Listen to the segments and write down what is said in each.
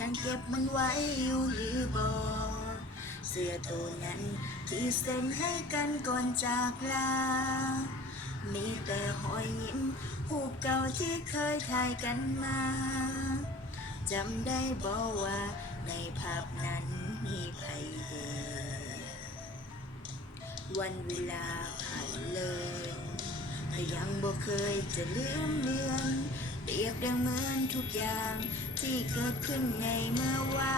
ยังเก็บมันไว้อยู่หรือบ่เสื้อตัวนั้นที่เซ็นให้กันก่อนจากลามีแต่หอยยิ้มรูปเก่าที่เคยถ่ายกันมาจำได้บอกว่าในภาพนั้นมีใครเอ่ยวันเวลาผ่านเลยแต่ยังบ่เคยจะลืมเลือนเปรียบดังเหมือนทุกอย่างที่เกิดขึ้นในเมื่อวา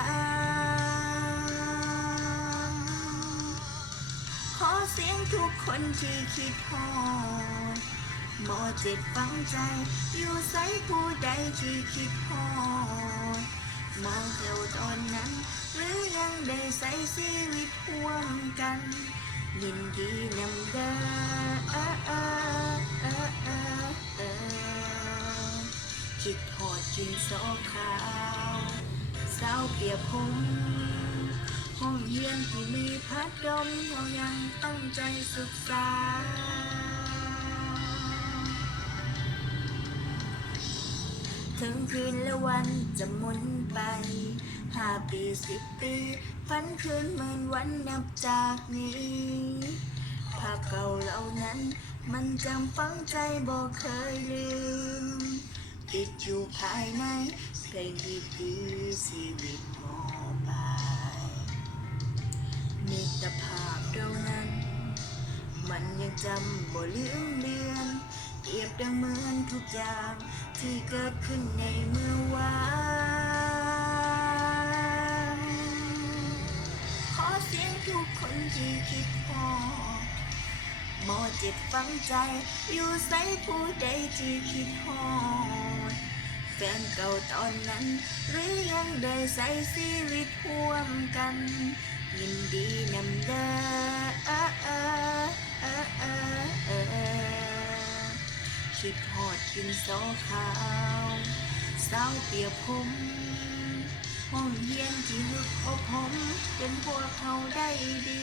นขอเสียงทุกคนที่คิดฮอดหมอเจ็บฝังใจอยู่ใส่ผู้ใดที่คิดฮอดมองเราตอนนั้นหรือยังได้ใส่ชีวิตร่วมกันยินดีนำเด้อคิดฮอดกินโซขาวสาวเปียกผมห้องเรียนที่มีพัดลมเรายังตั้งใจศึกษาถึงคืนและวันจะหมุนไป5 ปี10 ปีฝันคืนหมื่นวันนับจากนี้ภาพเก่าเหล่านั้นมันจำฝังใจบ่เคยลืมติดอยู่ภายในเพลงดีๆชีวิตมอปลายมิตรภาพเรานั้นมันยังจำบ่ลืมเลือนเปรียบดังเหมือนทุกอย่างที่เกิดขึ้นในเมื่อวานขอเสียงทุกคนที่คิดฮอดหมอเจ็บฝังใจอยู่ใส่ผู้ใดที่คิดฮอดแฟนเก่าตอนนั้นหรือยังได้ใส่ชีวิตร่วมกันยินดีนำเด้อคิดฮอดกินโซขาวสาวเปียกผมห้องเรียนที่ฮึกอบผมเป็นพวกเขาได้ดี